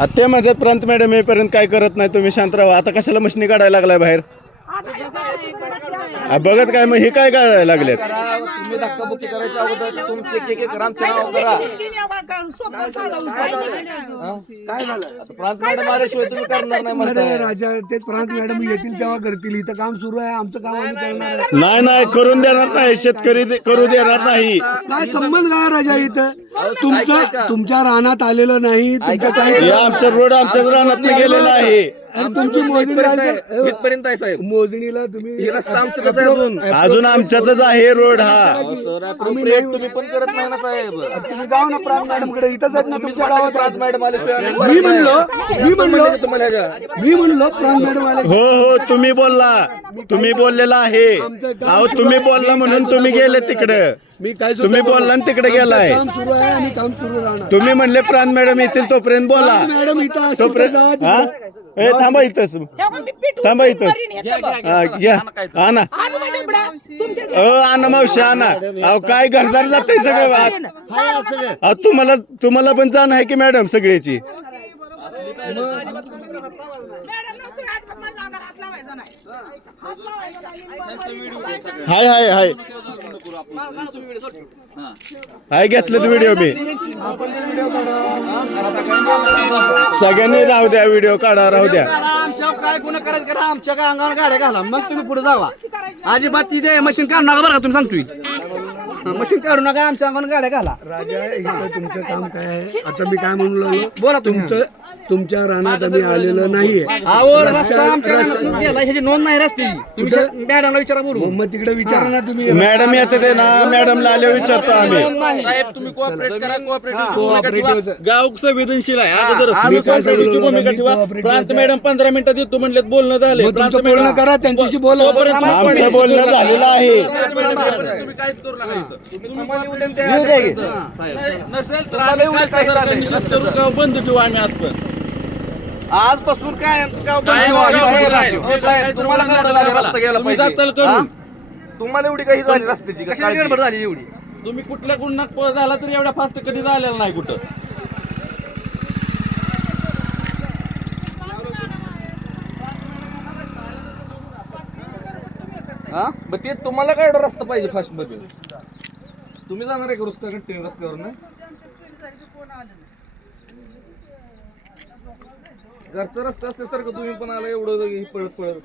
ते मध्ये प्रांत मॅडम येईपर्यंत काय करत नाही तुम्ही शांत राहा. आता कशाला मशनी काढायला लागलाय बाहेर? बघत काय मग हे काय काढायला लागलेत? तुम्ही धक्काबुक्की करायच्या अगोदर तुमचे एक ग्रामचे नाव करा. काय झालं प्रांत मॅडम आल्याशिवाय तुम्ही करणार नाही अरे म्हणताय. राजा ते प्रांत मॅडम येतील तेव्हा करतील. इथं काम सुरू आहे, आमचं काम आम्ही करणार आहे. नाही नाही करून देणार नाही. शेतकरी करू देणार नाही. काय संबंध काय राजा इथं? तुमच्या रानात आलेलं नाही, तुमच्या काही हे आमचा रोड आमच्याच रानात गेलेला आहे. अरे तुमची मोजणी इथपर्यंत आहे साहेब. मोजणीला तुम्ही ही रस्ता आमच्यातच आहे अजून. अजून आमच्यातच आहे रोड हा. सर appropriate तुम्ही पण करत नाही ना साहेब. तुम्ही जाऊ ना प्रांत मॅडम कडे, इथंच आहेत ना तुमच्या गावात. प्रांत मॅडम आल्याशिवाय मी म्हणलो तुम्हाला प्रांत मॅडम आले. हो हो तुम्ही बोलला. तुम्ही बोललेला आहे. अहो तुम्ही बोलला म्हणून तुम्ही गेले तिकडे. मी काय तुम्ही बोलला आणि तिकडे गेलाय. काम सुरू आहे आणि काम सुरू राहणार. तुम्ही म्हणले प्रांत मॅडम येतील तोपर्यंत बोला. मॅडम इथं असतील तर तोपर्यंत जावा तिकडे. हा? ए, थांबा इथंच. थांबा इथंच. घ्या आणा. आणा मावशी आणा. अहो काय घरदार जाते सगळं. अहो, तुम्हाला पण जाण आहे की मॅडम सगळ्याची. हाय हाय हाय हाय घेतलं व्हिडिओ मी. सगळ्यांनी राहू द्या, व्हिडिओ काढा, राहू द्या. आमच्या काय गुन्हा करायचं करा, आमच्या काय अंगावर गाड्या घाला, मग तुम्ही पुढे जावा. अजिबात तिथे मशीन काढू नका बरं का, तुम्ही सांगतोय. मशीन काढू नका, आमच्या अंगावर गाड्या घाला. राजा इथं तुमचं काम काय आहे? आता मी काय म्हणू लागलो, बोला तुम्ही. तुमच्या रानात आम्ही आलेलं नाहीये. अहो, रस्ता आमच्या रानातूनच गेला, ह्याची नोंद नाही रस्त्याची. तुम्ही मॅडमला विचारा बोलू. मग तिकडे विचारा ना तुम्ही. मॅडम येते ते ना, मॅडमला आले विचारतो आम्ही. साहेब तुम्ही कोऑपरेट करा. कोऑपरेटिव्ह गाव संवेदनशील आहे. अगोदर आम्ही काय सांगितलं भूमिका होतं? ठेवा. कोऑपरेटिव्ह प्रांत मॅडम 15 मिनिटात येतो म्हणलेत, बोलणं झाले. मग तुमचं बोलणं करा, त्यांच्याशी बोला. आमचं बोलणं झालेलं आहे. तुम्ही काहीच करू नका इथं. नसेल तर तुम्हाला एवढं काय झालं? रस्त्यावर गाव बंद ठेवू आम्ही आज पण. आजपासून काय आमचं गाव काय बंद गाव आहे. बंद आहे? हो, साहेब, तुम्हाला काय तुम्ही झालं? रस्ता गेला तुम्ही पाहिजे. जाताल करून. तुम्हाला एवढी काही झाली रस्त्याची का कशाला काळजी? गडबड झाली एवढी? तुम्ही कुठल्या गुन्ह्यात झाला तरी एवढ्या फास्ट कधी झालेला नाही कुठं. मग ते तुम्हाला काय एवढा रस्ता पाहिजे फास्ट मध्ये? तुम्ही जाणार आहे का रस्ता कंटिन्यू रस्त्यावर ना? घरचा रस्ता असल्यासारखं तुम्ही पण आला एवढं पळत पळत.